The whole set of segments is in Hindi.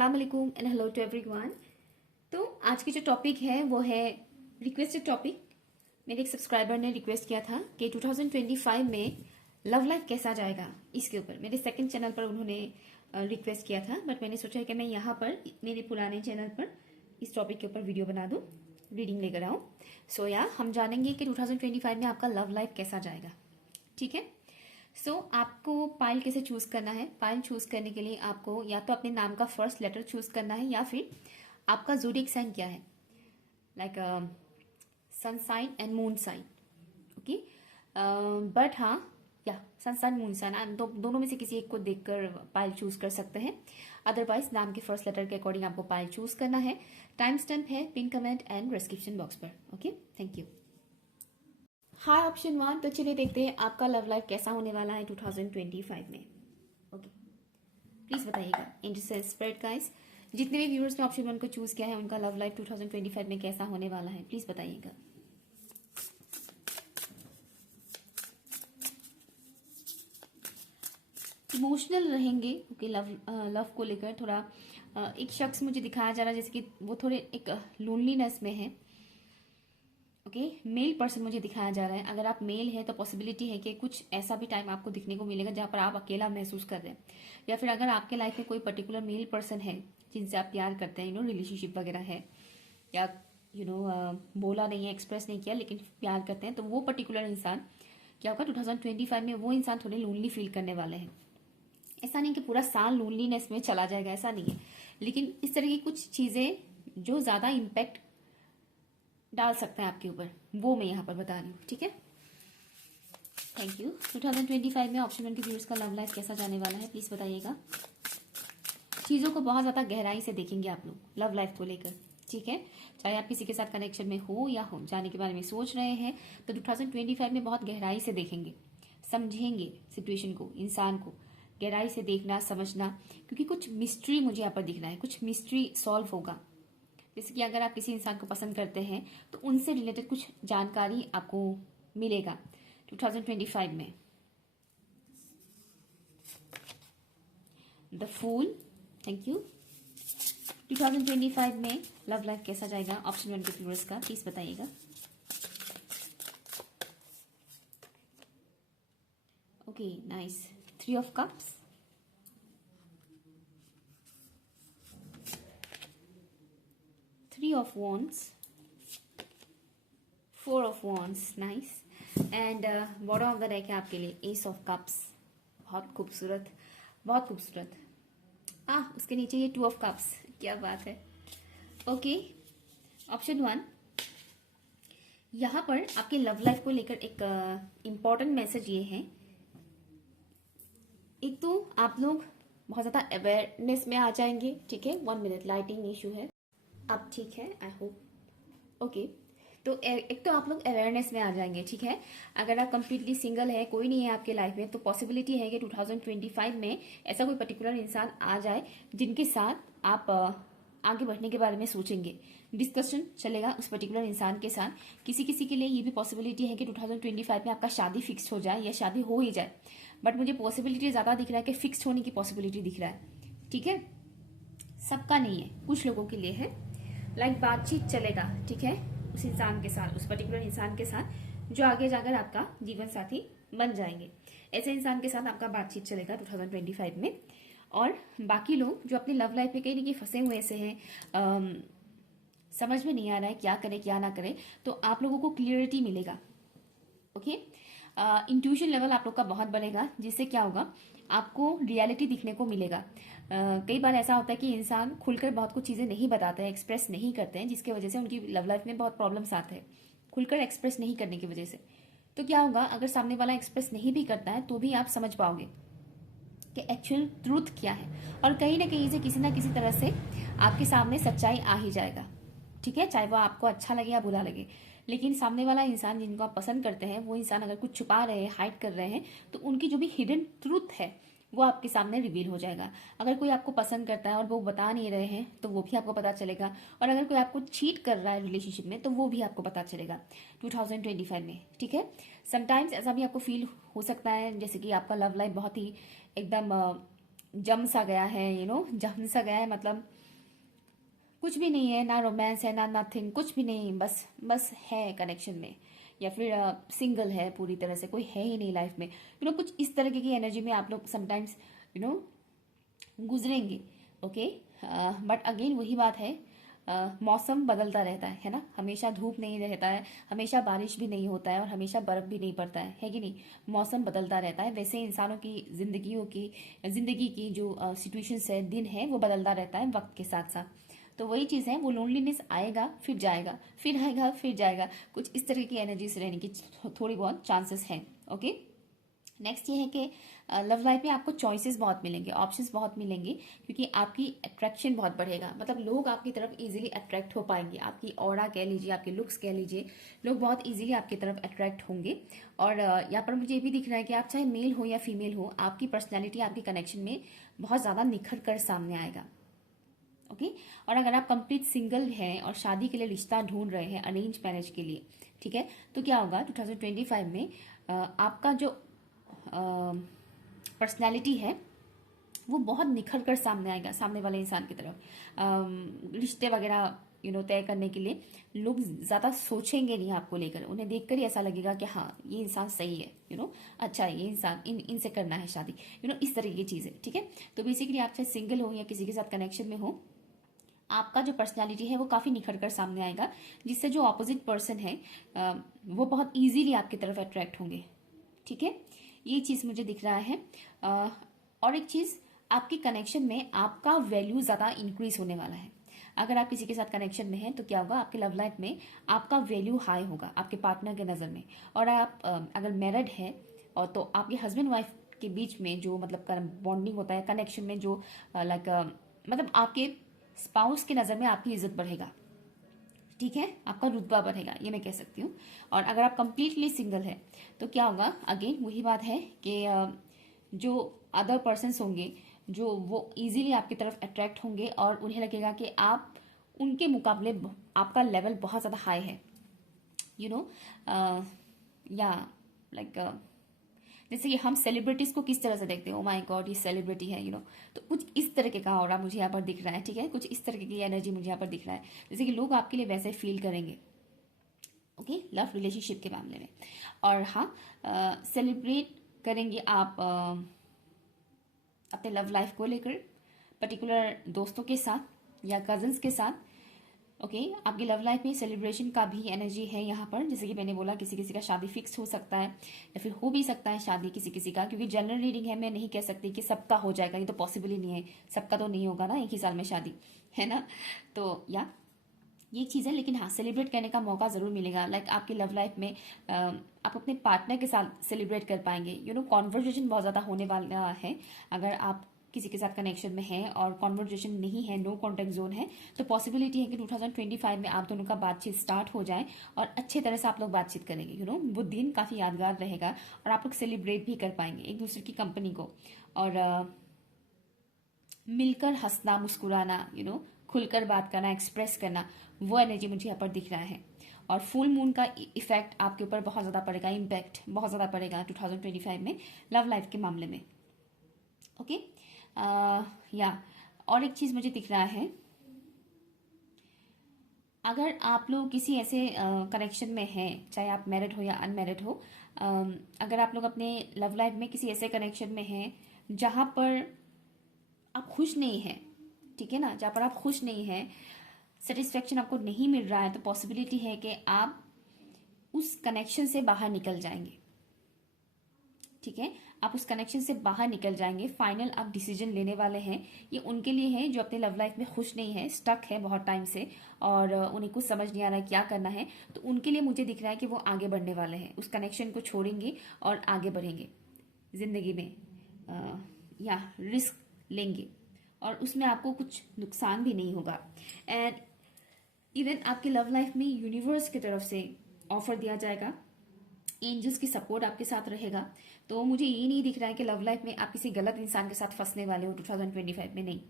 अस्सलाम वालेकुम एंड हेलो टू एवरीवन। तो आज की जो टॉपिक है वो है रिक्वेस्टेड टॉपिक। मेरे एक सब्सक्राइबर ने रिक्वेस्ट किया था कि 2025 में लव लाइफ कैसा जाएगा, इसके ऊपर मेरे सेकंड चैनल पर उन्होंने रिक्वेस्ट किया था। बट मैंने सोचा कि मैं यहाँ पर मेरे पुराने चैनल पर इस टॉपिक के ऊपर वीडियो बना दूँ, रीडिंग लेकर आऊँ। सो हम जानेंगे कि 2025 में आपका लव लाइफ कैसा जाएगा। ठीक है। आपको पाइल कैसे चूज करना है? पाइल चूज करने के लिए आपको या तो अपने नाम का फर्स्ट लेटर चूज करना है या फिर आपका ज़ोडिएक साइन क्या है, like sun sign and moon sign. Okay, but हाँ, या सन साइन मून साइन आप दोनों में से किसी एक को देखकर पाइल चूज कर सकते हैं। अदरवाइज नाम के फर्स्ट लेटर के अकॉर्डिंग आपको पाइल चूज करना है। टाइम स्टैम्प है pin comment and description box पर। Okay, thank you. Hi option 1। तो चलिए देखते हैं आपका लव लाइफ कैसा होने वाला है 2025 में। ओके, प्लीज बताइएगा। इंटरेस्ट स्प्रेड गाइस, जितने भी व्यूअर्स ने ऑप्शन 1 को चूज किया है उनका लव लाइफ 2025 में कैसा होने वाला है, प्लीज बताइएगा। इमोशनल रहेंगे। ओके, लव को लेकर थोड़ा एक शख्स मुझे दिखाया जा रहा है जैसे कि वो थोड़े एक लोनलीनेस में है। ओके, मेल पर्सन मुझे दिखाया जा रहा है। अगर आप मेल है तो पॉसिबिलिटी है कि कुछ ऐसा भी टाइम आपको दिखने को मिलेगा जहां पर आप अकेला महसूस कर रहे हैं, या फिर अगर आपके लाइफ में कोई पर्टिकुलर मेल पर्सन है जिनसे आप प्यार करते हैं, रिलेशनशिप वगैरह है, या बोला नहीं है, एक्सप्रेस नहीं किया लेकिन प्यार करते हैं, तो वो पर्टिकुलर इंसान क्या होगा 2025 में, वो इंसान थोड़े लोनली फील करने वाले हैं। ऐसा नहीं कि पूरा साल लोनलीनेस में चला जाएगा, ऐसा नहीं है, लेकिन इस तरह की कुछ चीजें जो ज्यादा इम्पैक्ट डाल सकते हैं आपके ऊपर, वो मैं यहाँ पर बता रही हूँ। ठीक है, थैंक यू। 2025 में ऑप्शन 1 के व्यूअर्स का लव लाइफ कैसा जाने वाला है, प्लीज बताइएगा। चीजों को बहुत ज्यादा गहराई से देखेंगे आप लोग लव लाइफ को लेकर। ठीक है, चाहे आप किसी के साथ कनेक्शन में हो या हो जाने के बारे में सोच रहे हैं, तो 2025 में बहुत गहराई से देखेंगे, समझेंगे सिचुएशन को, इंसान को गहराई से देखना, समझना, क्योंकि कुछ मिस्ट्री मुझे यहाँ पर दिख रहा है, कुछ मिस्ट्री सॉल्व होगा। जैसे कि अगर आप किसी इंसान को पसंद करते हैं तो उनसे रिलेटेड कुछ जानकारी आपको मिलेगा 2025 में। The fool, thank you. 2025 में लव लाइफ कैसा जाएगा ऑप्शन 1 के व्यूअर्स का, प्लीज बताइएगा। Okay, nice. 3 of cups, Three of Wands, 4 of Wands, nice. And bottom of the deck है आपके लिए एस ऑफ कप्स, बहुत खूबसूरत, बहुत खूबसूरत। उसके नीचे ये 2 ऑफ कप्स, क्या बात है। ओके, ऑप्शन 1, यहाँ पर आपके लव लाइफ को लेकर एक इम्पॉर्टेंट मैसेज ये है। एक तो आप लोग बहुत ज्यादा अवेयरनेस में आ जाएंगे। ठीक है, 1 मिनट, लाइटिंग इशू है। आप ठीक है, आई होप। ओके, तो एक तो आप लोग अवेयरनेस में आ जाएंगे। ठीक है, अगर आप कंप्लीटली सिंगल है, कोई नहीं है आपके लाइफ में, तो पॉसिबिलिटी है कि 2025 में ऐसा कोई पर्टिकुलर इंसान आ जाए जिनके साथ आप आगे बढ़ने के बारे में सोचेंगे, डिस्कशन चलेगा उस पर्टिकुलर इंसान के साथ। किसी किसी के लिए ये भी पॉसिबिलिटी है कि 2025 में आपका शादी फिक्स हो जाए या शादी हो ही जाए, बट मुझे पॉसिबिलिटी ज्यादा दिख रहा है कि फिक्स होने की पॉसिबिलिटी दिख रहा है। ठीक है, सबका नहीं है, कुछ लोगों के लिए है। लाइक बातचीत चलेगा, ठीक है, उस इंसान के साथ, उस पर्टिकुलर इंसान के साथ जो आगे जाकर आपका जीवन साथी बन जाएंगे, ऐसे इंसान के साथ आपका बातचीत चलेगा 2025 में। और बाकी लोग जो अपनी लव लाइफ में कहीं ना कहीं फंसे हुए से हैं, समझ में नहीं आ रहा है क्या करे क्या ना करे, तो आप लोगों को क्लियरिटी मिलेगा। ओके, इंट्यूशन लेवल आप लोग का बहुत बढ़ेगा, जिससे क्या होगा, आपको रियलिटी दिखने को मिलेगा। कई बार ऐसा होता है कि इंसान खुलकर बहुत कुछ चीजें नहीं बताते हैं, एक्सप्रेस नहीं करते हैं, जिसकी वजह से उनकी लव लाइफ में बहुत प्रॉब्लम्स आते हैं, खुलकर एक्सप्रेस नहीं करने की वजह से। तो क्या होगा, अगर सामने वाला एक्सप्रेस नहीं भी करता है तो भी आप समझ पाओगे कि एक्चुअल ट्रूथ क्या है, और कहीं ना कहीं से किसी ना किसी तरह से आपके सामने सच्चाई आ ही जाएगा। ठीक है, चाहे वो आपको अच्छा लगे या बुरा लगे, लेकिन सामने वाला इंसान जिनको आप पसंद करते हैं, वो इंसान अगर कुछ छुपा रहे हैं, हाइड कर रहे हैं, तो उनकी जो भी हिडन ट्रूथ है वो आपके सामने रिवील हो जाएगा। अगर कोई आपको पसंद करता है और वो बता नहीं रहे हैं तो वो भी आपको पता चलेगा, और अगर कोई आपको चीट कर रहा है रिलेशनशिप में तो वो भी आपको पता चलेगा 2025 में। ठीक है, समटाइम्स ऐसा भी आपको फील हो सकता है जैसे कि आपका लव लाइफ बहुत ही एकदम जम सा गया है, जम सा गया है, मतलब कुछ भी नहीं है, ना रोमांस है ना नथिंग, कुछ भी नहीं, बस बस है कनेक्शन में, या फिर सिंगल है पूरी तरह से, कोई है ही नहीं लाइफ में, कुछ इस तरीके की एनर्जी में आप लोग समटाइम्स गुजरेंगे। ओके, बट अगेन वही बात है, मौसम बदलता रहता है ना, हमेशा धूप नहीं रहता है, हमेशा बारिश भी नहीं होता है, और हमेशा बर्फ भी नहीं पड़ता है कि नहीं, मौसम बदलता रहता है। वैसे इंसानों की जिंदगी की जो सिचुएशंस है, दिन है, वो बदलता रहता है वक्त के साथ साथ। तो वही चीज़ है, वो लोनलीनेस आएगा फिर जाएगा, फिर आएगा फिर जाएगा, कुछ इस तरह की एनर्जी से रहने की थोड़ी बहुत चांसेस हैं। ओके, नेक्स्ट ये है कि लव लाइफ में आपको चॉइसेस बहुत मिलेंगे, ऑप्शंस बहुत मिलेंगे, क्योंकि आपकी अट्रैक्शन बहुत बढ़ेगा, मतलब लोग आपकी तरफ इजीली अट्रैक्ट हो पाएंगे, आपकी ऑरा कह लीजिए, आपके लुक्स कह लीजिए, लोग बहुत इजीली आपकी तरफ अट्रैक्ट होंगे। और यहाँ पर मुझे ये भी दिख रहा है कि आप चाहे मेल हो या फीमेल हो, आपकी पर्सनैलिटी आपके कनेक्शन में बहुत ज़्यादा निखर कर सामने आएगा। ओके, और अगर आप कंप्लीट सिंगल हैं और शादी के लिए रिश्ता ढूंढ रहे हैं, अरेंज मैरिज के लिए, ठीक है, तो क्या होगा 2025 में आपका जो पर्सनैलिटी है वो बहुत निखर कर सामने आएगा सामने वाले इंसान की तरफ। रिश्ते वगैरह तय करने के लिए लोग ज़्यादा सोचेंगे नहीं आपको लेकर, उन्हें देखकर ही ऐसा लगेगा कि हाँ ये इंसान सही है, अच्छा ये इंसान इनसे करना है शादी, इस तरह की चीज़ें। ठीक है, तो बेसिकली आप चाहे सिंगल हो या किसी के साथ कनेक्शन में हो, आपका जो पर्सनालिटी है वो काफ़ी निखर कर सामने आएगा, जिससे जो ऑपोजिट पर्सन है वो बहुत इजीली आपकी तरफ अट्रैक्ट होंगे। ठीक है, ये चीज़ मुझे दिख रहा है। और एक चीज़, आपके कनेक्शन में आपका वैल्यू ज़्यादा इंक्रीज होने वाला है। अगर आप किसी के साथ कनेक्शन में हैं तो क्या होगा, आपके लव लाइफ में आपका वैल्यू हाई होगा आपके पार्टनर के नज़र में। और आप अगर मैरिड है और तो आपके हस्बैंड वाइफ के बीच में जो मतलब बॉन्डिंग होता है, कनेक्शन में जो लाइक मतलब आपके स्पाउस की नज़र में आपकी इज्जत बढ़ेगा। ठीक है, आपका रुतबा बढ़ेगा, ये मैं कह सकती हूँ। और अगर आप कंप्लीटली सिंगल है तो क्या होगा, अगेन वही बात है कि जो अदर पर्सन्स होंगे जो वो इजीली आपकी तरफ अट्रैक्ट होंगे और उन्हें लगेगा कि आप उनके मुकाबले आपका लेवल बहुत ज़्यादा हाई है, या लाइक जैसे कि हम सेलिब्रिटीज को किस तरह से देखते हैं, ओ माय गॉड ये सेलिब्रिटी है, तो कुछ इस तरह का ऑरा मुझे यहाँ पर दिख रहा है। ठीक है, कुछ इस तरह की एनर्जी मुझे यहाँ पर दिख रहा है, जैसे कि लोग आपके लिए वैसे फील करेंगे। ओके, लव रिलेशनशिप के मामले में। और हाँ, सेलिब्रेट करेंगे आप अपने लव लाइफ को लेकर, पर्टिकुलर दोस्तों के साथ या कजन्स के साथ। ओके, आपकी लव लाइफ में सेलिब्रेशन का भी एनर्जी है यहाँ पर, जैसे कि मैंने बोला किसी किसी का शादी फिक्स हो सकता है या फिर हो भी सकता है शादी किसी किसी का, क्योंकि जनरल रीडिंग है, मैं नहीं कह सकती कि सबका हो जाएगा, ये तो पॉसिबल ही नहीं है, सबका तो नहीं होगा ना एक ही साल में शादी, है ना। तो या ये चीज़ है, लेकिन हाँ सेलिब्रेट करने का मौका ज़रूर मिलेगा। लाइक आपकी लव लाइफ में आप अपने पार्टनर के साथ सेलिब्रेट कर पाएंगे, कॉन्वर्जेशन बहुत ज़्यादा होने वाला है। अगर आप किसी के साथ कनेक्शन में है और कॉन्वर्जेशन नहीं है, नो कॉन्टेक्ट जोन है, तो पॉसिबिलिटी है कि 2025 में आप दोनों का बातचीत स्टार्ट हो जाए और अच्छे तरह से आप लोग बातचीत करेंगे। वो दिन काफ़ी यादगार रहेगा और आप लोग सेलिब्रेट भी कर पाएंगे एक दूसरे की कंपनी को, और मिलकर हंसना, मुस्कुराना, खुलकर बात करना, एक्सप्रेस करना, वो एनर्जी मुझे यहाँ पर दिख रहा है। और फुल मून का इफेक्ट आपके ऊपर बहुत ज़्यादा पड़ेगा, इम्पैक्ट बहुत ज़्यादा पड़ेगा 2025 में लव लाइफ के मामले में। ओके, या और एक चीज़ मुझे दिख रहा है, अगर आप लोग किसी ऐसे कनेक्शन में हैं, चाहे आप मैरिड हो या अनमैरिड हो, अगर आप लोग अपने लव लाइफ में किसी ऐसे कनेक्शन में हैं जहाँ पर आप खुश नहीं हैं, ठीक है ना, जहाँ पर आप खुश नहीं हैं, सेटिस्फेक्शन आपको नहीं मिल रहा है, तो पॉसिबिलिटी है कि आप उस कनेक्शन से बाहर निकल जाएंगे। ठीक है, आप उस कनेक्शन से बाहर निकल जाएंगे, फाइनल आप डिसीजन लेने वाले हैं। ये उनके लिए है जो अपने लव लाइफ में खुश नहीं है, स्टक है बहुत टाइम से और उन्हें कुछ समझ नहीं आ रहा है क्या करना है, तो उनके लिए मुझे दिख रहा है कि वो आगे बढ़ने वाले हैं, उस कनेक्शन को छोड़ेंगे और आगे बढ़ेंगे जिंदगी में, या रिस्क लेंगे और उसमें आपको कुछ नुकसान भी नहीं होगा। एंड इवन आपकी लव लाइफ में यूनिवर्स की तरफ से ऑफर दिया जाएगा, एंजल्स की सपोर्ट आपके साथ रहेगा। तो मुझे ये नहीं दिख रहा है कि लव लाइफ में आप किसी गलत इंसान के साथ फंसने वाले हो 2025 में, नहीं,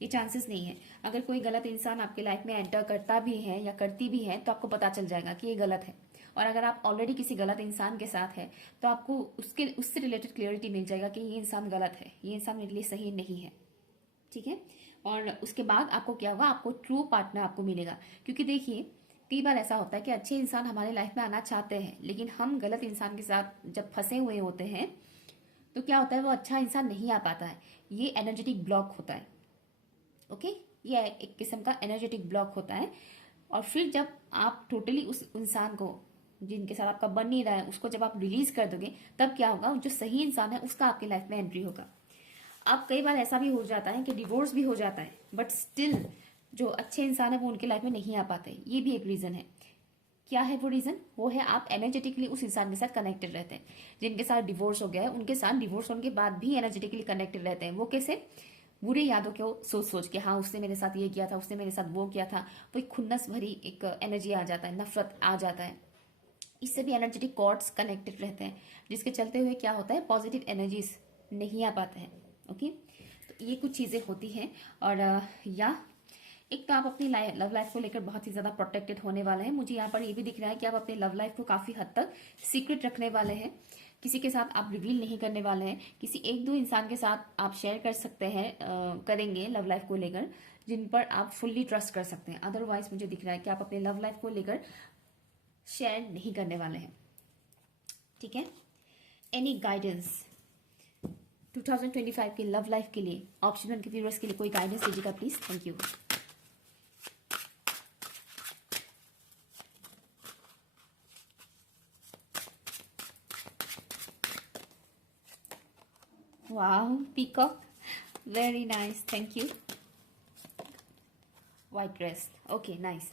ये चांसेस नहीं है। अगर कोई गलत इंसान आपके लाइफ में एंटर करता भी है या करती भी है तो आपको पता चल जाएगा कि ये गलत है, और अगर आप ऑलरेडी किसी गलत इंसान के साथ है तो आपको उससे रिलेटेड क्लियरिटी मिल जाएगा कि ये इंसान गलत है, ये इंसान मेरे लिए सही नहीं है। ठीक है, और उसके बाद आपको क्या होगा, आपको ट्रू पार्टनर आपको मिलेगा। क्योंकि देखिए कई बार ऐसा होता है कि अच्छे इंसान हमारे लाइफ में आना चाहते हैं, लेकिन हम गलत इंसान के साथ जब फंसे हुए होते हैं तो क्या होता है, वो अच्छा इंसान नहीं आ पाता है। ये एनर्जेटिक ब्लॉक होता है। ओके, ये एक किस्म का एनर्जेटिक ब्लॉक होता है। और फिर जब आप टोटली उस इंसान को जिनके साथ आपका बन नहीं रहा है उसको जब आप रिलीज कर दोगे, तब क्या होगा, जो सही इंसान है उसका आपकी लाइफ में एंट्री होगा। अब कई बार ऐसा भी हो जाता है कि डिवोर्स भी हो जाता है, बट स्टिल जो अच्छे इंसान है वो उनके लाइफ में नहीं आ पाते। ये भी एक रीजन है। क्या है वो रीजन? वो है आप एनर्जेटिकली उस इंसान के साथ कनेक्टेड रहते हैं। जिनके साथ डिवोर्स हो गया है उनके साथ डिवोर्स होने के बाद भी एनर्जेटिकली कनेक्टेड रहते हैं। वो कैसे? बुरी यादों को सोच सोच के, हाँ उसने मेरे साथ ये किया था, उसने मेरे साथ वो किया था, वो एक खुन्नस भरी एक एनर्जी आ जाता है, नफरत आ जाता है। इससे भी एनर्जेटिक कॉर्ड्स कनेक्टेड रहते हैं, जिसके चलते हुए क्या होता है, पॉजिटिव एनर्जीज नहीं आ पाते हैं। ओके, तो ये कुछ चीज़ें होती हैं। और या एक तो आप अपनी लव लाइफ को लेकर बहुत ही ज़्यादा प्रोटेक्टेड होने वाले हैं। मुझे यहाँ पर ये भी दिख रहा है कि आप अपने लव लाइफ को काफ़ी हद तक सीक्रेट रखने वाले हैं। किसी के साथ आप रिवील नहीं करने वाले हैं। किसी एक दो इंसान के साथ आप शेयर कर सकते हैं, करेंगे लव लाइफ को लेकर, जिन पर आप फुल्ली ट्रस्ट कर सकते हैं। अदरवाइज मुझे दिख रहा है कि आप अपने लव लाइफ को लेकर शेयर नहीं करने वाले हैं। ठीक है, एनी गाइडेंस 2025 के लव लाइफ के लिए, ऑप्शन 1 के व्यूअर्स के लिए कोई गाइडेंस दीजिएगा प्लीज। Thank you. वाह, peacock, very nice, thank you. White dress, okay nice.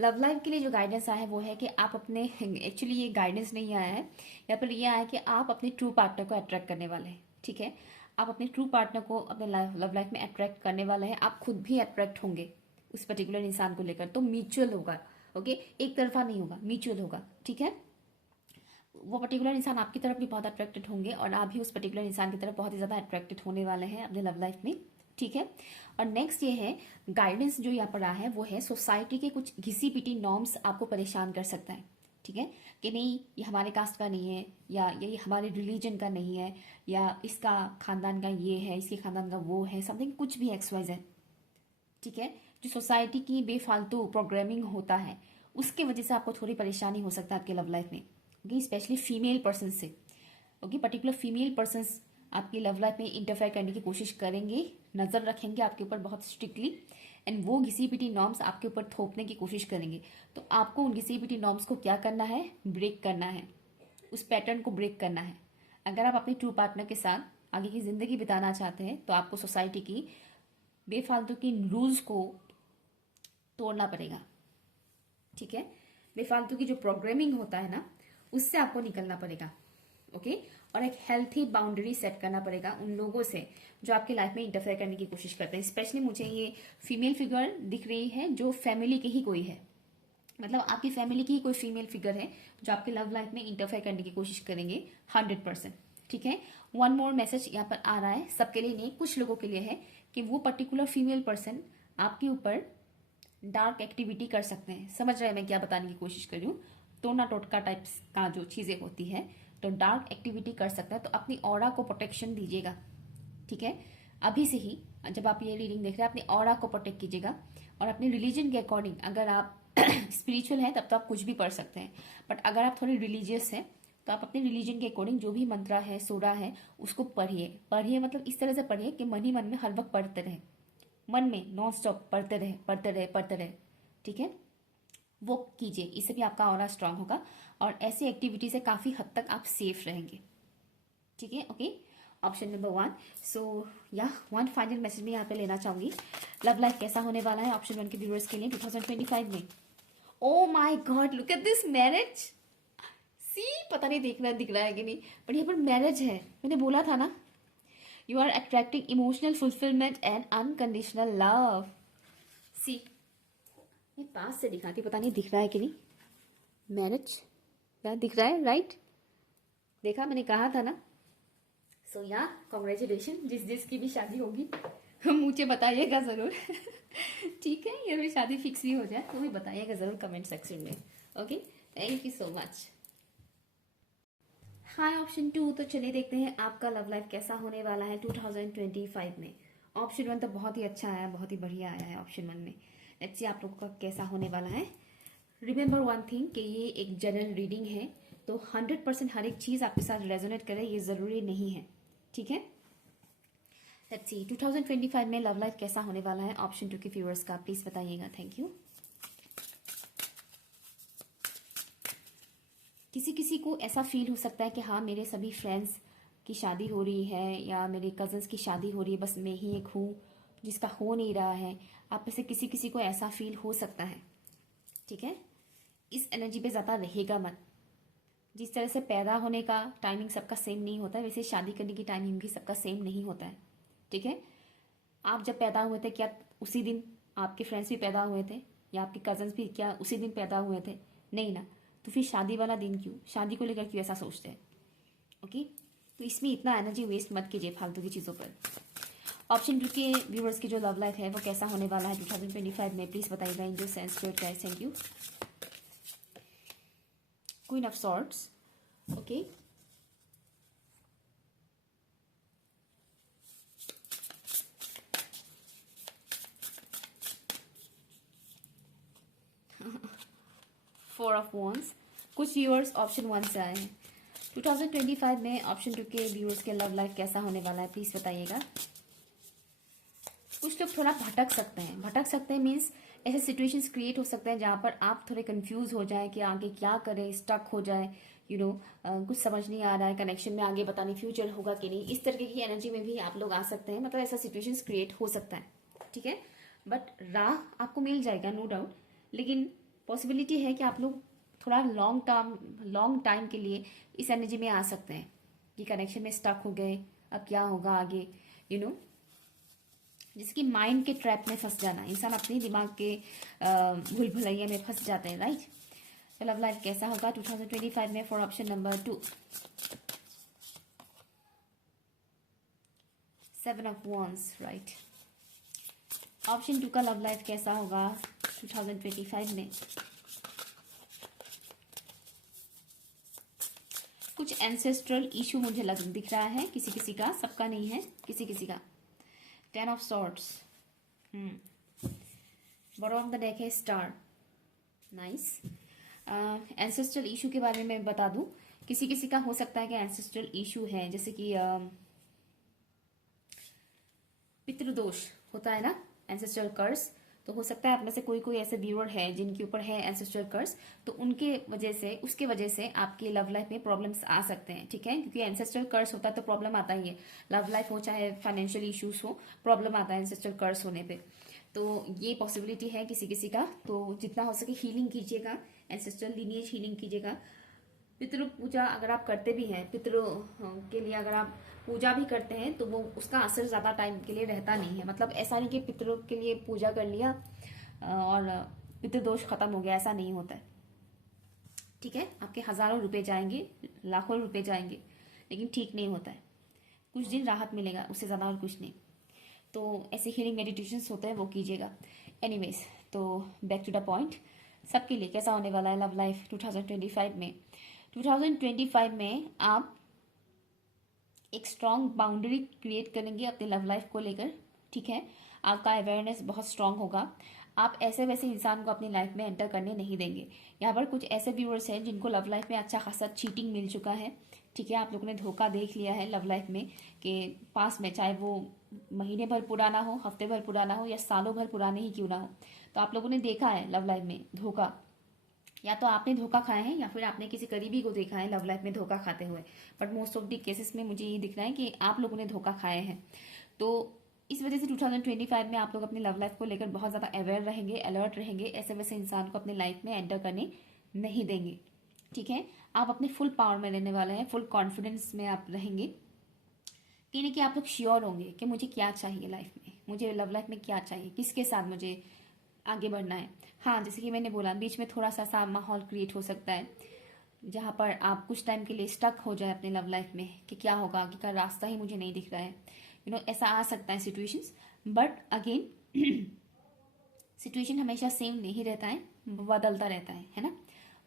Love life के लिए जो गाइडेंस आया है वो है कि आप अपने, एक्चुअली ये गाइडेंस नहीं आया है, यहाँ पर ये आया है कि आप अपने ट्रू पार्टनर को अट्रैक्ट करने वाले हैं। ठीक है, आप अपने ट्रू पार्टनर को अपने लव लाइफ में अट्रैक्ट करने वाले हैं। आप खुद भी अट्रैक्ट होंगे उस पर्टिकुलर इंसान को लेकर, तो म्यूचुअल होगा। ओके, एक तरफा नहीं होगा, म्यूचुअल होगा। ठीक है, वो पर्टिकुलर इंसान आपकी तरफ भी बहुत अट्रैक्टेड होंगे और आप भी उस पर्टिकुलर इंसान की तरफ बहुत ही ज़्यादा अट्रैक्टेड होने वाले हैं अपने लव लाइफ में। ठीक है, और नेक्स्ट ये है गाइडेंस जो यहाँ पर रहा है वो है सोसाइटी के कुछ घिसी पिटी नॉर्म्स आपको परेशान कर सकता है। ठीक है, कि नहीं ये हमारे कास्ट का नहीं है, या ये हमारे रिलीजन का नहीं है, या इसका खानदान का ये है, इसके खानदान का वो है, समथिंग कुछ भी XYZ। ठीक है, जो सोसाइटी की बेफालतू प्रोग्रामिंग होता है उसके वजह से आपको थोड़ी परेशानी हो सकता है आपके लव लाइफ में। ओके, स्पेशली फीमेल पर्सन से। ओके, पर्टिकुलर फीमेल पर्सन आपकी लव लाइफ में इंटरफेयर करने की कोशिश करेंगे, नजर रखेंगे आपके ऊपर बहुत स्ट्रिक्टली, एंड वो घिसी पिटी नॉर्म्स आपके ऊपर थोपने की कोशिश करेंगे। तो आपको उन घिसी पिटी नॉर्म्स को क्या करना है, ब्रेक करना है, उस पैटर्न को ब्रेक करना है। अगर आप अपने ट्रू पार्टनर के साथ आगे की जिंदगी बिताना चाहते हैं तो आपको सोसाइटी की बेफालतू की रूल्स को तोड़ना पड़ेगा। ठीक है, बेफालतू की जो प्रोग्रामिंग होता है ना, उससे आपको निकलना पड़ेगा। ओके, और एक हेल्थी बाउंड्री सेट करना पड़ेगा उन लोगों से जो आपके लाइफ में इंटरफेयर करने की कोशिश करते हैं। स्पेशली मुझे ये फीमेल फिगर दिख रही है जो फैमिली के ही कोई है, मतलब आपकी फैमिली की ही कोई फीमेल फिगर है जो आपके लव लाइफ में इंटरफेयर करने की कोशिश करेंगे 100%। ठीक है, वन मोर मैसेज यहाँ पर आ रहा है, सबके लिए नहीं, कुछ लोगों के लिए है, कि वो पर्टिकुलर फीमेल पर्सन आपके ऊपर डार्क एक्टिविटी कर सकते हैं। समझ रहे हैं मैं क्या बताने की कोशिश कर रही हूँ? टोना टोटका टाइप्स का जो चीज़ें होती है, तो डार्क एक्टिविटी कर सकता है। तो अपनी ऑरा को प्रोटेक्शन दीजिएगा। ठीक है, अभी से ही जब आप ये रीडिंग देख रहे हैं अपनी ऑरा को प्रोटेक्ट कीजिएगा। और अपने रिलीजन के अकॉर्डिंग, अगर आप स्पिरिचुअल हैं तब तो आप कुछ भी पढ़ सकते हैं, बट अगर आप थोड़ी रिलीजियस हैं तो आप अपने रिलीजन के अकॉर्डिंग जो भी मंत्रा है, सूरा है, उसको पढ़िए। पढ़िए मतलब इस तरह से पढ़िए कि मन ही मन में हर वक्त पढ़ते रहे, मन में नॉन स्टॉप पढ़ते रहे, पढ़ते रहे, पढ़ते रहे। ठीक है, वो कीजिए, इससे भी आपका ऑरा स्ट्रांग होगा और ऐसी एक्टिविटी से काफ़ी हद तक आप सेफ रहेंगे। ठीक है, ओके, ऑप्शन नंबर 1। सो या वन फाइनल मैसेज में यहाँ पे लेना चाहूंगी, लव लाइफ कैसा होने वाला है ऑप्शन 1 के व्यूअर्स के लिए 2025 में। Oh my God, look at this marriage. See, पता नहीं दिख रहा है कि नहीं, बट यहाँ पर मैरिज है। मैंने बोला था ना, you are attracting emotional fulfilment and unconditional love. See, ये पास से दिखाती, पता नहीं दिख रहा है कि नहीं, मैरिज क्या दिख रहा है, राइट? देखा, मैंने कहा था ना। सो या कॉन्ग्रेचुलेशन, जिसकी भी शादी होगी मुझे बताइएगा ज़रूर। ठीक है, ये भी शादी फिक्स भी हो जाए तो भी बताइएगा ज़रूर कमेंट सेक्शन में। Okay, thank you so much. Hi option 2, तो चलिए देखते हैं आपका लव लाइफ कैसा होने वाला है 2025 में। ऑप्शन वन तो बहुत ही अच्छा आया, बहुत ही बढ़िया आया है ऑप्शन वन में। लेट्स सी आप लोगों का कैसा होने वाला है। रिमेंबर वन थिंग कि ये एक जनरल रीडिंग है, तो 100% हर एक चीज़ आपके साथ रेजोनेट करे ये ज़रूरी नहीं है, ठीक है। लेट्स सी 2025 में लव लाइफ कैसा होने वाला है ऑप्शन टू के व्यूअर्स का, प्लीज़ बताइएगा। Thank you. किसी किसी को ऐसा फील हो सकता है कि हाँ मेरे सभी फ्रेंड्स की शादी हो रही है या मेरे कजन्स की शादी हो रही है, बस मैं ही एक हूँ जिसका हो नहीं रहा है। आप में से किसी किसी को ऐसा फील हो सकता है, ठीक है। इस एनर्जी पे ज़्यादा रहेगा मत। जिस तरह से पैदा होने का टाइमिंग सबका सेम नहीं होता है, वैसे शादी करने की टाइमिंग भी सबका सेम नहीं होता है, ठीक है। आप जब पैदा हुए थे क्या उसी दिन आपके फ्रेंड्स भी पैदा हुए थे, या आपके कजन्स भी क्या उसी दिन पैदा हुए थे? नहीं ना। तो फिर शादी वाला दिन क्यों, शादी को लेकर क्यों ऐसा सोचते हैं? ओके, तो इसमें इतना एनर्जी वेस्ट मत कीजिए फालतू की चीज़ों पर। ऑप्शन टू के व्यूवर्स की जो लव लाइफ है वो कैसा होने वाला है 2025 में, प्लीज़ बताइएगा। इन जो sense guys, thank you. Queen of swords, okay. Four of wands. कुछ व्यूअर्स ऑप्शन वन से आए हैं। 2025 में ऑप्शन टू के व्यूअर्स के लव लाइफ कैसा होने वाला है, प्लीज बताइएगा। कुछ लोग थोड़ा भटक सकते हैं, भटक सकते हैं मीन्स ऐसे सिचुएशंस क्रिएट हो सकते हैं जहां पर आप थोड़े कंफ्यूज हो जाएं कि आगे क्या करें, स्टक हो जाए, कुछ समझ नहीं आ रहा है कनेक्शन में, आगे पता नहीं फ्यूचर होगा कि नहीं। इस तरह की एनर्जी में भी आप लोग आ सकते हैं, मतलब ऐसा सिचुएशंस क्रिएट हो सकता है, ठीक है। बट राह आपको मिल जाएगा नो डाउट, लेकिन पॉसिबिलिटी है कि आप लोग थोड़ा लॉन्ग टाइम के लिए इस एनर्जी में आ सकते हैं कि कनेक्शन में स्टक हो गए, अब क्या होगा आगे, जिसकी माइंड के ट्रैप में फंस जाना। इंसान अपने दिमाग के भूल भुलैया में फंस जाते हैं, राइट। तो लव लाइफ कैसा होगा 2025 में for option number 2, 7 of wands, right. Option 2 का लव लाइफ कैसा होगा 2025 में? कुछ एंसेस्ट्रल इशू मुझे दिख रहा है किसी किसी का, सबका नहीं है, किसी किसी का। 10 of swords, bottom of the deck है स्टार, नाइस। एंसेस्ट्रल इशू के बारे में बता दूं, किसी किसी का हो सकता है कि एंसेस्ट्रल इशू है, जैसे कि पितृदोष होता है ना, एंसेस्ट्रल कर्स। तो हो सकता है आप में से कोई कोई ऐसे व्यूअर है जिनके ऊपर है एंसेस्ट्रल कर्स, तो उसके वजह से आपकी लव लाइफ में प्रॉब्लम्स आ सकते हैं, ठीक है। क्योंकि एंसेस्ट्रल कर्स होता है तो प्रॉब्लम आता ही है, लव लाइफ हो चाहे फाइनेंशियल इश्यूज हो, प्रॉब्लम आता है एंसेस्ट्रल कर्स होने पे। तो ये पॉसिबिलिटी है किसी किसी का, तो जितना हो सके हीलिंग कीजिएगा, एंसेस्ट्रल लीनिएज हीलिंग कीजिएगा। पितृ पूजा अगर आप करते भी हैं, पितृ के लिए अगर आप पूजा भी करते हैं तो वो उसका असर ज्यादा टाइम के लिए रहता नहीं है। मतलब ऐसा नहीं कि पितरों के लिए पूजा कर लिया और पितृदोष खत्म हो गया, ऐसा नहीं होता है, ठीक है। आपके हजारों रुपए जाएंगे, लाखों रुपए जाएंगे, लेकिन ठीक नहीं होता है। कुछ दिन राहत मिलेगा, उससे ज्यादा और कुछ नहीं। तो ऐसे हीलिंग मेडिटेशन होते हैं, वो कीजिएगा। एनीवेज, तो बैक टू द पॉइंट, सबके लिए कैसा होने वाला है लव लाइफ 2025 में? 2025 में आप एक स्ट्रॉन्ग बाउंड्री क्रिएट करेंगे अपने लव लाइफ को लेकर, ठीक है। आपका अवेयरनेस बहुत स्ट्रांग होगा। आप ऐसे वैसे इंसान को अपनी लाइफ में एंटर करने नहीं देंगे। यहाँ पर कुछ ऐसे व्यूअर्स हैं जिनको लव लाइफ में अच्छा खासा चीटिंग मिल चुका है, ठीक है। आप लोगों ने धोखा देख लिया है लव लाइफ में कि पास में, चाहे वो महीने भर पुराना हो, हफ्ते भर पुराना हो, या सालों भर पुराने ही क्यों ना हो, तो आप लोगों ने देखा है लव लाइफ में धोखा। या तो आपने धोखा खाया है या फिर आपने किसी करीबी को देखा है लव लाइफ में धोखा खाते हुए। But most of the cases में मुझे ये दिख रहा है कि आप लोगों ने धोखा खाए हैं। तो इस वजह से 2025 में आप लोग अपनी लव लाइफ को लेकर बहुत ज़्यादा अवेयर रहेंगे, अलर्ट रहेंगे, ऐसे वैसे इंसान को अपने लाइफ में एंटर करने नहीं देंगे, ठीक है। आप अपने फुल पावर में रहने वाले हैं, फुल कॉन्फिडेंस में आप रहेंगे कि आप लोग श्योर होंगे कि मुझे क्या चाहिए लाइफ में, मुझे लव लाइफ में क्या चाहिए, किसके साथ मुझे आगे बढ़ना है। हाँ, जैसे कि मैंने बोला, बीच में थोड़ा सा माहौल क्रिएट हो सकता है जहाँ पर आप कुछ टाइम के लिए स्टक हो जाए अपने लव लाइफ में कि क्या होगा, आगे का रास्ता ही मुझे नहीं दिख रहा है, ऐसा आ सकता है सिचुएशंस। बट अगेन सिचुएशन हमेशा सेम नहीं रहता है, बदलता रहता है ना।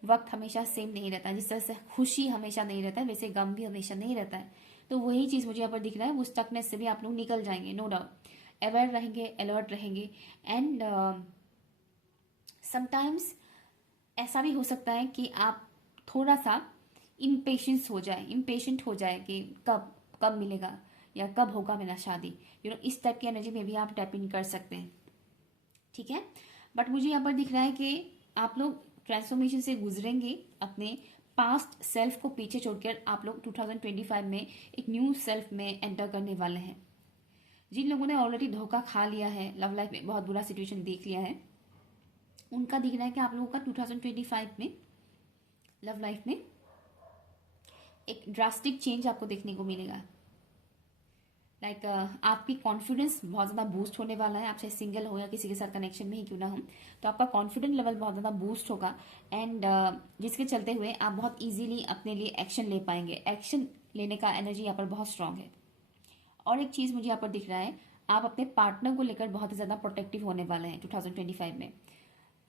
वक्त हमेशा सेम नहीं रहता है, जिस तरह से खुशी हमेशा नहीं रहता है वैसे गम भी हमेशा नहीं रहता है। तो वही चीज़ मुझे यहाँ पर दिख रहा है, वो स्टकनेस से भी आप लोग निकल जाएंगे, नो डाउट। अवेयर रहेंगे, अलर्ट रहेंगे। एंड समटाइम्स ऐसा भी हो सकता है कि आप थोड़ा सा इम्पेशेंट हो जाए कि कब कब मिलेगा या कब होगा मेरा शादी, इस टाइप की एनर्जी में भी आप टैप इन कर सकते हैं, ठीक है। बट मुझे यहाँ पर दिख रहा है कि आप लोग ट्रांसफॉर्मेशन से गुजरेंगे, अपने पास्ट सेल्फ को पीछे छोड़कर आप लोग 2025 में एक न्यू सेल्फ में एंटर करने वाले हैं। जिन लोगों ने ऑलरेडी धोखा खा लिया है, लव लाइफ में बहुत बुरा सिचुएशन देख लिया है, उनका दिख रहा है कि आप लोगों का 2025 में लव लाइफ में एक ड्रास्टिक चेंज आपको देखने को मिलेगा। लाइक आपकी कॉन्फिडेंस बहुत ज़्यादा बूस्ट होने वाला है। आप चाहे सिंगल हो या किसी के साथ कनेक्शन में ही क्यों ना हो, तो आपका कॉन्फिडेंस लेवल बहुत ज़्यादा बूस्ट होगा। एंड जिसके चलते हुए आप बहुत इजीली अपने लिए एक्शन ले पाएंगे। एक्शन लेने का एनर्जी यहाँ पर बहुत स्ट्रांग है। और एक चीज़ मुझे यहाँ पर दिख रहा है, आप अपने पार्टनर को लेकर बहुत ही ज़्यादा प्रोटेक्टिव होने वाले हैं 2025 में।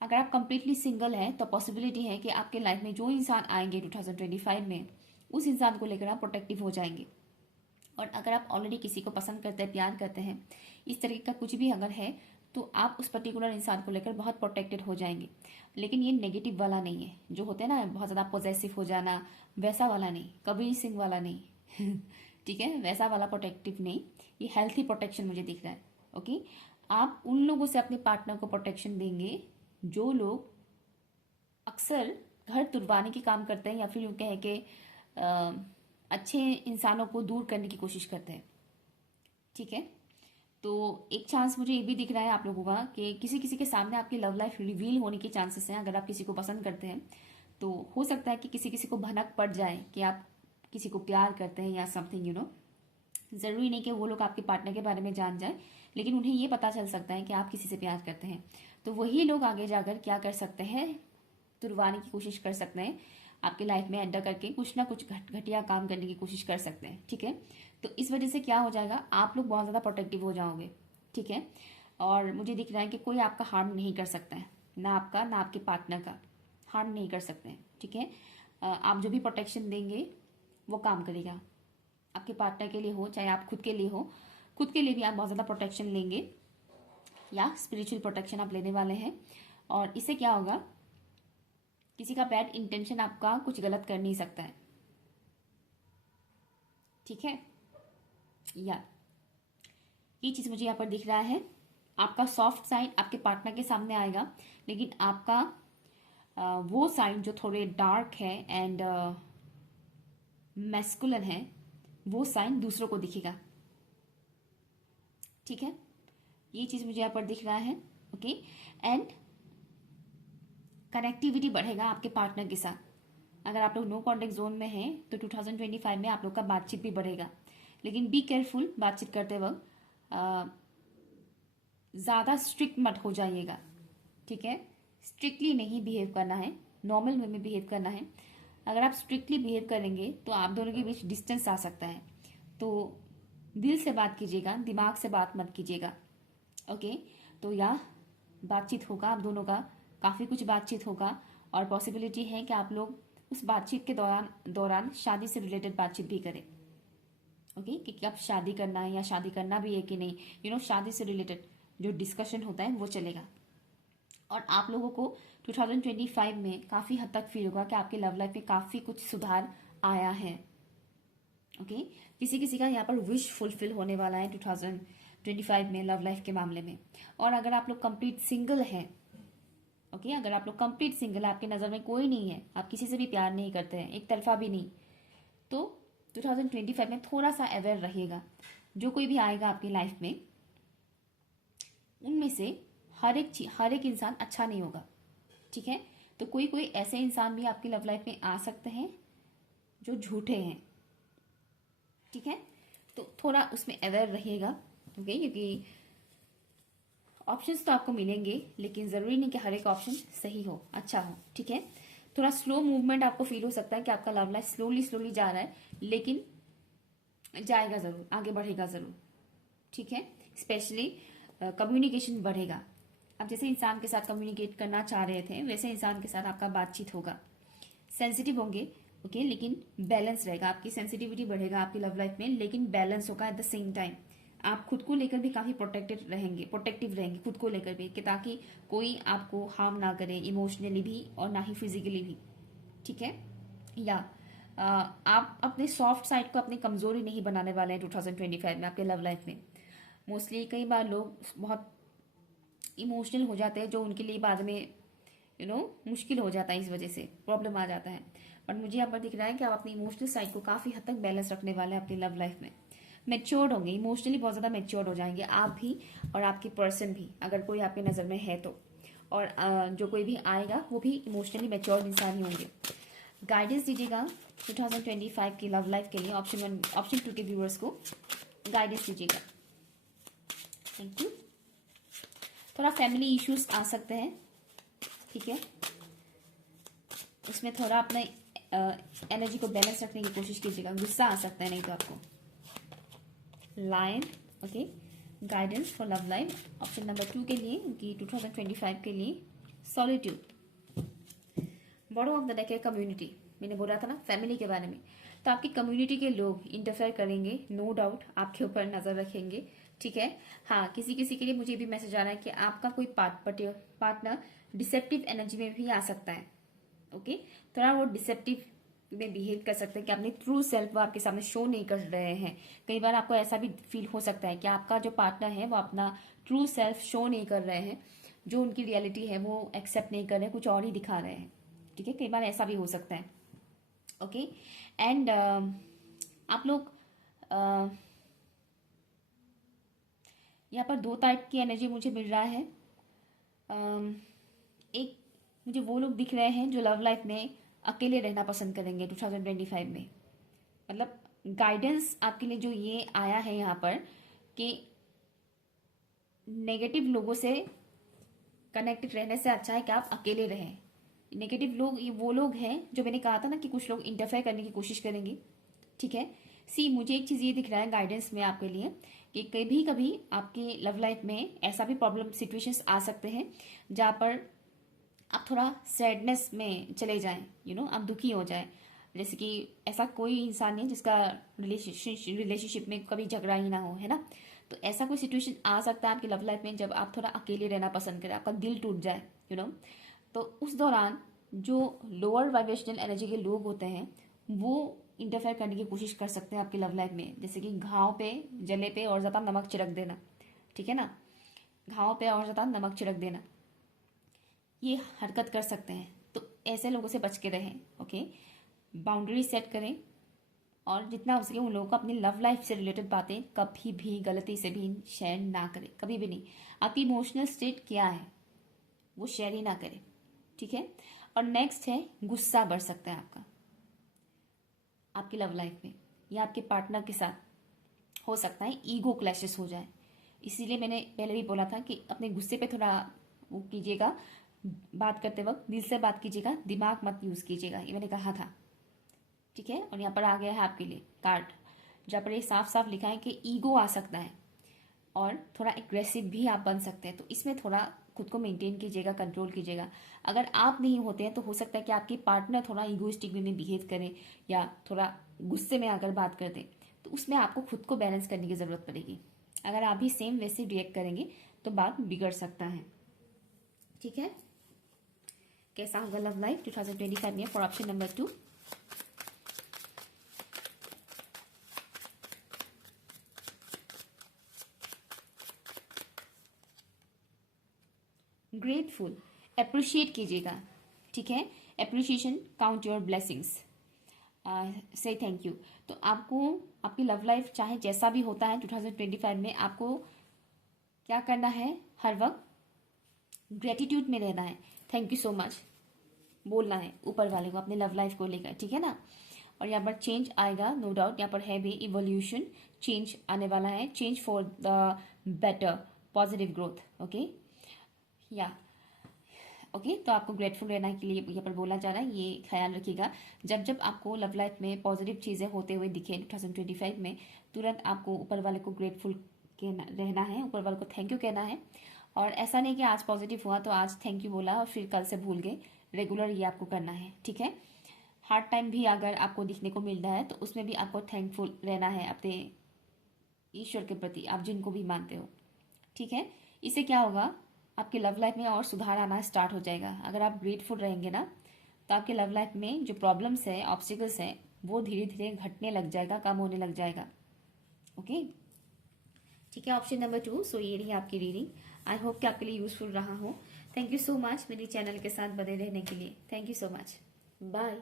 अगर आप कंप्लीटली सिंगल हैं तो पॉसिबिलिटी है कि आपके लाइफ में जो इंसान आएंगे 2025 में, उस इंसान को लेकर आप प्रोटेक्टिव हो जाएंगे। और अगर आप ऑलरेडी किसी को पसंद करते हैं, प्यार करते हैं, इस तरीके का कुछ भी अगर है, तो आप उस पर्टिकुलर इंसान को लेकर बहुत प्रोटेक्टेड हो जाएंगे। लेकिन ये नेगेटिव वाला नहीं है, जो होते हैं ना बहुत ज़्यादा पॉजेसिव हो जाना, वैसा वाला नहीं, कबीर सिंह वाला नहीं ठीक है, वैसा वाला प्रोटेक्टिव नहीं, ये हेल्थी प्रोटेक्शन मुझे दिख रहा है। ओके, आप उन लोगों से अपने पार्टनर को प्रोटेक्शन देंगे जो लोग अक्सर घर तुड़वाने के काम करते हैं, या फिर यूँ कहें कि अच्छे इंसानों को दूर करने की कोशिश करते हैं, ठीक है। तो एक चांस मुझे ये भी दिख रहा है आप लोगों का कि किसी किसी के सामने आपकी लव लाइफ रिवील होने के चांसेस हैं। अगर आप किसी को पसंद करते हैं तो हो सकता है कि किसी किसी को भनक पड़ जाए कि आप किसी को प्यार करते हैं या समथिंग, ज़रूरी नहीं कि वो लोग आपके पार्टनर के बारे में जान जाए, लेकिन उन्हें ये पता चल सकता है कि आप किसी से प्यार करते हैं। तो वही लोग आगे जाकर क्या कर सकते हैं, तुड़वाने की कोशिश कर सकते हैं, आपके लाइफ में एंटर करके कुछ ना कुछ घटिया काम करने की कोशिश कर सकते हैं, ठीक है। तो इस वजह से क्या हो जाएगा, आप लोग बहुत ज़्यादा प्रोटेक्टिव हो जाओगे, ठीक है। और मुझे दिख रहा है कि कोई आपका हार्म नहीं कर सकता है, ना आपका ना आपके पार्टनर का हार्म नहीं कर सकते हैं, ठीक है। आप जो भी प्रोटेक्शन देंगे वो काम करेगा, आपके पार्टनर के लिए हो चाहे आप खुद के लिए हो, खुद के लिए भी आप बहुत ज़्यादा प्रोटेक्शन लेंगे या स्पिरिचुअल प्रोटेक्शन आप लेने वाले हैं। और इससे क्या होगा, किसी का बैड इंटेंशन आपका कुछ गलत कर नहीं सकता है, ठीक है। या ये चीज़ मुझे यहाँ पर दिख रहा है, आपका सॉफ्ट साइड आपके पार्टनर के सामने आएगा, लेकिन आपका वो साइड जो थोड़े डार्क है एंड मैस्कुलिन है, वो साइन दूसरों को दिखेगा, ठीक है। ये चीज़ मुझे यहाँ पर दिख रहा है। ओके, एंड कनेक्टिविटी बढ़ेगा आपके पार्टनर के साथ। अगर आप लोग नो कॉन्टेक्ट जोन में हैं तो 2025 में आप लोग का बातचीत भी बढ़ेगा, लेकिन बी केयरफुल बातचीत करते वक्त, ज़्यादा स्ट्रिक्ट मत हो जाइएगा, ठीक है। स्ट्रिक्टली नहीं बिहेव करना है, नॉर्मल वे में बिहेव करना है। अगर आप स्ट्रिक्टली बिहेव करेंगे तो आप दोनों के बीच डिस्टेंस आ सकता है, तो दिल से बात कीजिएगा, दिमाग से बात मत कीजिएगा, ओके। तो या बातचीत होगा, आप दोनों का काफ़ी कुछ बातचीत होगा, और पॉसिबिलिटी है कि आप लोग उस बातचीत के दौरान शादी से रिलेटेड बातचीत भी करें, ओके। कि कब शादी करना है या शादी करना भी है कि नहीं, शादी से रिलेटेड जो डिस्कशन होता है वो चलेगा। और आप लोगों को 2025 में काफ़ी हद तक फील होगा कि आपके लव लाइफ में काफ़ी कुछ सुधार आया है, ओके। किसी किसी का यहाँ पर विश फुलफिल होने वाला है 2025 में लव लाइफ के मामले में। और अगर आप लोग कंप्लीट सिंगल हैं, ओके, अगर आप लोग कंप्लीट सिंगल है, आपकी नज़र में कोई नहीं है, आप किसी से भी प्यार नहीं करते हैं, एक तरफा भी नहीं, तो 2025 में थोड़ा सा अवेयर रहिएगा। जो कोई भी आएगा आपकी लाइफ में, उनमें से हर एक इंसान अच्छा नहीं होगा, ठीक है। तो कोई कोई ऐसे इंसान भी आपकी लव लाइफ में आ सकते हैं जो झूठे हैं, ठीक है। तो थोड़ा उसमें अवेयर रहिएगा, ओके, क्योंकि ऑप्शंस तो आपको मिलेंगे, लेकिन ज़रूरी नहीं कि हर एक ऑप्शन सही हो, अच्छा हो, ठीक है। थोड़ा स्लो मूवमेंट आपको फील हो सकता है कि आपका लव लाइफ स्लोली जा रहा है, लेकिन जाएगा ज़रूर, आगे बढ़ेगा ज़रूर, ठीक है। स्पेशली कम्युनिकेशन बढ़ेगा। आप जैसे इंसान के साथ कम्युनिकेट करना चाह रहे थे, वैसे इंसान के साथ आपका बातचीत होगा। सेंसिटिव होंगे, ओके, लेकिन बैलेंस रहेगा। आपकी सेंसिटिविटी बढ़ेगा आपकी लव लाइफ में, लेकिन बैलेंस होगा एट द सेम टाइम, आप खुद को लेकर भी काफ़ी प्रोटेक्टिव रहेंगे खुद को लेकर भी, कि ताकि कोई आपको हार्म ना करे इमोशनली भी और ना ही फिजिकली भी, ठीक है। या आप अपने सॉफ्ट साइड को अपनी कमजोरी नहीं बनाने वाले हैं 2025 में आपके लव लाइफ में। मोस्टली कई बार लोग बहुत इमोशनल हो जाते हैं, जो उनके लिए बाद में मुश्किल हो जाता है, इस वजह से प्रॉब्लम आ जाता है। बट मुझे यहाँ पर दिख रहा है कि आप अपनी इमोशनल साइड को काफ़ी हद तक बैलेंस रखने वाले हैं अपनी लव लाइफ में। मेच्योर्ड होंगे इमोशनली, बहुत ज़्यादा मेच्योर्ड हो जाएंगे आप भी और आपकी पर्सन भी, अगर कोई आपके नज़र में है तो। और जो कोई भी आएगा वो भी इमोशनली मेच्योर्ड इंसान ही होंगे। गाइडेंस दीजिएगा 2025 की लव लाइफ के लिए ऑप्शन 2 के व्यूअर्स को गाइडेंस दीजिएगा। Thank you. थोड़ा फैमिली इश्यूज आ सकते हैं, ठीक है, उसमें थोड़ा अपने एनर्जी को बैलेंस रखने की कोशिश कीजिएगा। गुस्सा आ सकता है नहीं तो आपको। Lion, okay. Guidance for love life option number 2 के लिए कि 2025 के लिए solitude. Bottom of the deck है कम्युनिटी, मैंने बोला था ना फैमिली के बारे में। तो आपकी कम्युनिटी के लोग इंटरफेयर करेंगे, नो डाउट आपके ऊपर नजर रखेंगे, ठीक है। हाँ, किसी किसी के लिए मुझे भी मैसेज आ रहा है कि आपका कोई पार्टनर डिसेप्टिव एनर्जी में भी आ सकता है, ओके। थोड़ा वो डिसेप्टिव में बिहेव कर सकते हैं कि अपने ट्रू सेल्फ वो आपके सामने शो नहीं कर रहे हैं। कई बार आपको ऐसा भी फील हो सकता है कि आपका जो पार्टनर है वो अपना ट्रू सेल्फ शो नहीं कर रहे हैं, जो उनकी रियलिटी है वो एक्सेप्ट नहीं कर रहे हैं, कुछ और ही दिखा रहे हैं, ठीक है। कई बार ऐसा भी हो सकता है, ओके। एंड आप लोग यहाँ पर 2 टाइप की एनर्जी मुझे मिल रहा है। एक मुझे वो लोग दिख रहे हैं जो लव लाइफ में अकेले रहना पसंद करेंगे 2025 में। मतलब गाइडेंस आपके लिए जो ये आया है यहाँ पर कि नेगेटिव लोगों से कनेक्टेड रहने से अच्छा है कि आप अकेले रहें। नेगेटिव लोग ये वो लोग हैं जो मैंने कहा था ना कि कुछ लोग इंटरफेयर करने की कोशिश करेंगे, ठीक है। मुझे एक चीज़ ये दिख रहा है गाइडेंस में आपके लिए कि कभी कभी आपकी लव लाइफ में ऐसा भी प्रॉब्लम सिचुएशंस आ सकते हैं जहाँ पर आप थोड़ा सैडनेस में चले जाएं, आप दुखी हो जाएं। जैसे कि ऐसा कोई इंसान नहीं जिसका रिलेशनशिप में कभी झगड़ा ही ना हो, है ना। तो ऐसा कोई सिचुएशन आ सकता है आपकी लव लाइफ में जब आप थोड़ा अकेले रहना पसंद करें, आपका दिल टूट जाए, तो उस दौरान जो लोअर वाइब्रेशनल एनर्जी के लोग होते हैं वो इंटरफेयर करने की कोशिश कर सकते हैं आपकी लव लाइफ में। जैसे कि घाव पे जले पे और ज़्यादा नमक छिड़क देना, ठीक है ना। घाव पे और ज़्यादा नमक छिड़क देना, ये हरकत कर सकते हैं। तो ऐसे लोगों से बच के रहें, ओके। बाउंड्री सेट करें और जितना हो सके उन लोगों को अपनी लव लाइफ से रिलेटेड बातें कभी भी गलती से भी शेयर ना करें, कभी भी नहीं। आपकी इमोशनल स्टेट क्या है वो शेयर ही ना करें, ठीक है। और नेक्स्ट है गुस्सा बढ़ सकता है आपकी लव लाइफ में या आपके पार्टनर के साथ हो सकता है ईगो क्लैशेस हो जाए। इसीलिए मैंने पहले भी बोला था कि अपने गुस्से पे थोड़ा वो कीजिएगा, बात करते वक्त दिल से बात कीजिएगा, दिमाग मत यूज कीजिएगा, ये मैंने कहा था, ठीक है। और यहाँ पर आ गया है आपके लिए कार्ड जहाँ पर ये साफ साफ लिखा है कि ईगो आ सकता है और थोड़ा एग्रेसिव भी आप बन सकते हैं। तो इसमें थोड़ा खुद को मेंटेन कीजिएगा, कंट्रोल कीजिएगा। अगर आप नहीं होते हैं तो हो सकता है कि आपकी पार्टनर थोड़ा ईगोइस्टिक वे में बिहेव करें या थोड़ा गुस्से में आकर बात कर दें, तो उसमें आपको खुद को बैलेंस करने की ज़रूरत पड़ेगी। अगर आप भी सेम वैसे रिएक्ट करेंगे तो बात बिगड़ सकता है, ठीक है। कैसा होगा लव लाइफ 2025 में for option number 2। Grateful, appreciate कीजिएगा, ठीक है। अप्रिशिएशन, काउंट योर ब्लेसिंग्स, से थैंक यू। तो आपको आपकी लव लाइफ चाहे जैसा भी होता है 2025 में आपको क्या करना है, हर वक्त ग्रेटिट्यूड में रहना है, थैंक यू सो मच बोलना है ऊपर वाले को अपने लव लाइफ को लेकर, ठीक है ना। और यहाँ पर चेंज आएगा, नो डाउट। यहाँ पर है भी इवोल्यूशन, चेंज आने वाला है, change for the better, positive growth, okay या ओके। तो आपको ग्रेटफुल रहने के लिए यहाँ पर बोला जा रहा है, ये ख्याल रखिएगा। जब जब आपको लव लाइफ में पॉजिटिव चीज़ें होते हुए दिखे 2025 में, तुरंत आपको ऊपर वाले को ग्रेटफुल रहना है, ऊपर वाले को थैंक यू कहना है। और ऐसा नहीं कि आज पॉजिटिव हुआ तो आज थैंक यू बोला और फिर कल से भूल गए, रेगुलर ये आपको करना है, ठीक है। हार्ड टाइम भी अगर आपको दिखने को मिल रहा है तो उसमें भी आपको थैंकफुल रहना है अपने ईश्वर के प्रति, आप जिनको भी मानते हो, ठीक है। इससे क्या होगा, आपके लव लाइफ में और सुधार आना स्टार्ट हो जाएगा। अगर आप ग्रेटफुल रहेंगे ना, तो आपके लव लाइफ में जो प्रॉब्लम्स है, ऑब्स्टिकल्स हैं, वो धीरे धीरे घटने लग जाएगा, कम होने लग जाएगा। ओके, ठीक है। Option number 2। सो ये रही आपकी रीडिंग। आई होप कि आपके लिए यूजफुल रहा हो। थैंक यू सो मच मेरे चैनल के साथ बने रहने के लिए। Thank you so much. Bye.